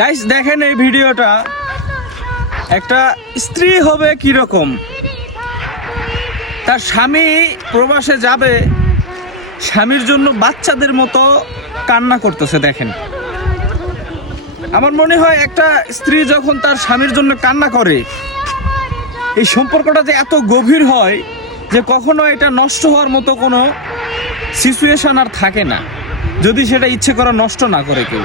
Guys দেখেন এই ভিডিওটা, একটা স্ত্রী হবে কিরকম, তার স্বামী প্রবাসে যাবে, স্বামীর জন্য বাচ্চাদের মতো কান্না করতেছে। দেখেন, আমার মনে হয় একটা স্ত্রী যখন তার স্বামীর জন্য কান্না করে, এই সম্পর্কটা যে এত গভীর হয় যে কখনো এটা নষ্ট হওয়ার মতো কোনো সিচুয়েশন আর থাকে না, যদি সেটা ইচ্ছে করা নষ্ট না করে কেউ।